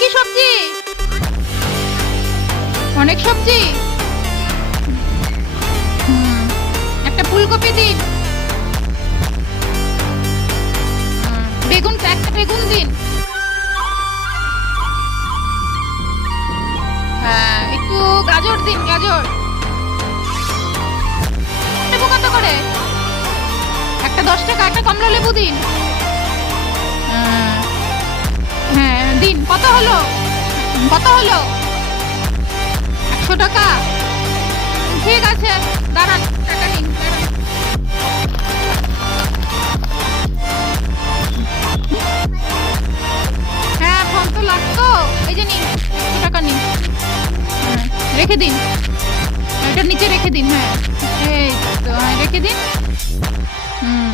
কি সবজি? অনেক সবজি। একটা ফুলকপি দিন। বেগুন, একটা বেগুন দিন। হ্যাঁ, একটু গাজর দিন, গাজর। লেবু কত করে? একটা 10 টাকা, একটা কমলা লেবু দিন। হ্যাঁ দিন। কত হলো? কত হলো? 100 টাকা। ঠিক আছে, দাঁড়ান, টাকা নিন, দাঁড়ান। হ্যাঁ, ফোন তো লাগতো। এই যে নিন, 100 টাকা নিন। হ্যাঁ, রেখে দিন। এটার নিচে রেখে দিন। হ্যাঁ, এই তো, হ্যাঁ, রেখে দিন। হুম।